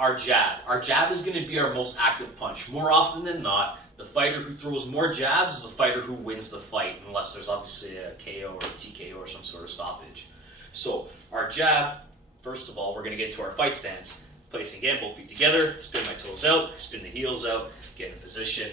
our jab. Our jab is going to be our most active punch. More often than not, the fighter who throws more jabs is the fighter who wins the fight, unless there's obviously a KO or a TKO or some sort of stoppage. So our jab, first of all, we're going to get into our fight stance. Placing again, both feet together, spin my toes out, spin the heels out, get in position.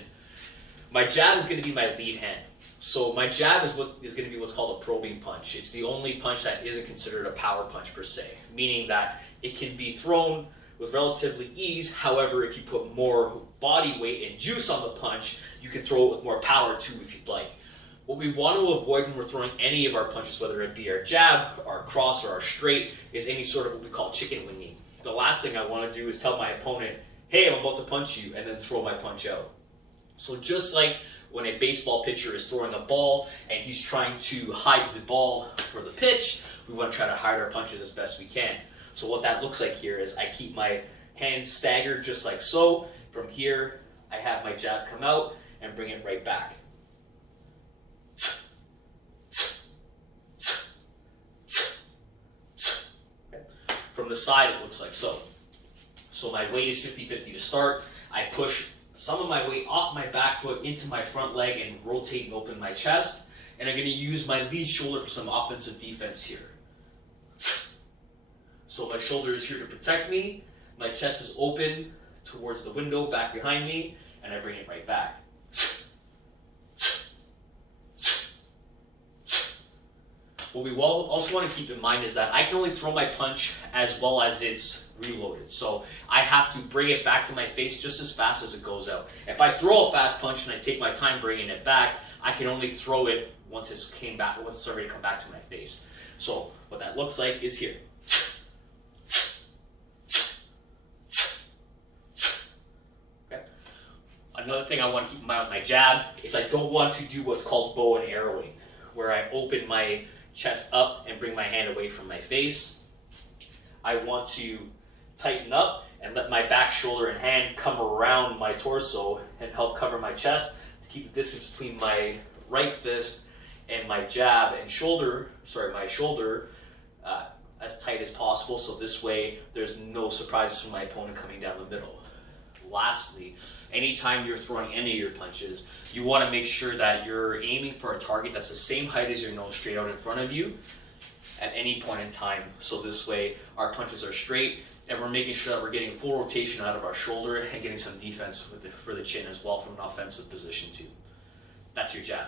My jab is going to be my lead hand. So my jab is going to be what's called a probing punch. It's the only punch that isn't considered a power punch per se, meaning that it can be thrown with relatively ease. However, if you put more body weight and juice on the punch, you can throw it with more power too if you'd like. What we want to avoid when we're throwing any of our punches, whether it be our jab, our cross, or our straight, is any sort of what we call chicken winging. The last thing I want to do is tell my opponent, hey, I'm about to punch you, and then throw my punch out. So just like when a baseball pitcher is throwing a ball and he's trying to hide the ball for the pitch, we want to try to hide our punches as best we can. So what that looks like here is I keep my hands staggered just like so. From here, I have my jab come out and bring it right back. From the side, it looks like so. So my weight is 50-50 to start. I push some of my weight off my back foot into my front leg and rotate and open my chest. And I'm going to use my lead shoulder for some offensive defense here. So my shoulder is here to protect me. My chest is open towards the window back behind me, and I bring it right back. What we also want to keep in mind is that I can only throw my punch as well as it's reloaded. So I have to bring it back to my face just as fast as it goes out. If I throw a fast punch and I take my time bringing it back, I can only throw it once it's already come back to my face. So what that looks like is here. Okay. Another thing I want to keep in mind with my jab is I don't want to do what's called bow and arrowing, where I open my chest up and bring my hand away from my face. I want to tighten up and let my back shoulder and hand come around my torso and help cover my chest to keep the distance between my right fist and my jab and my shoulder as tight as possible, so this way there's no surprises from my opponent coming down the middle. Lastly, anytime you're throwing any of your punches, you want to make sure that you're aiming for a target that's the same height as your nose, straight out in front of you at any point in time. So this way our punches are straight and we're making sure that we're getting full rotation out of our shoulder and getting some defense for the chin as well from an offensive position too. That's your jab.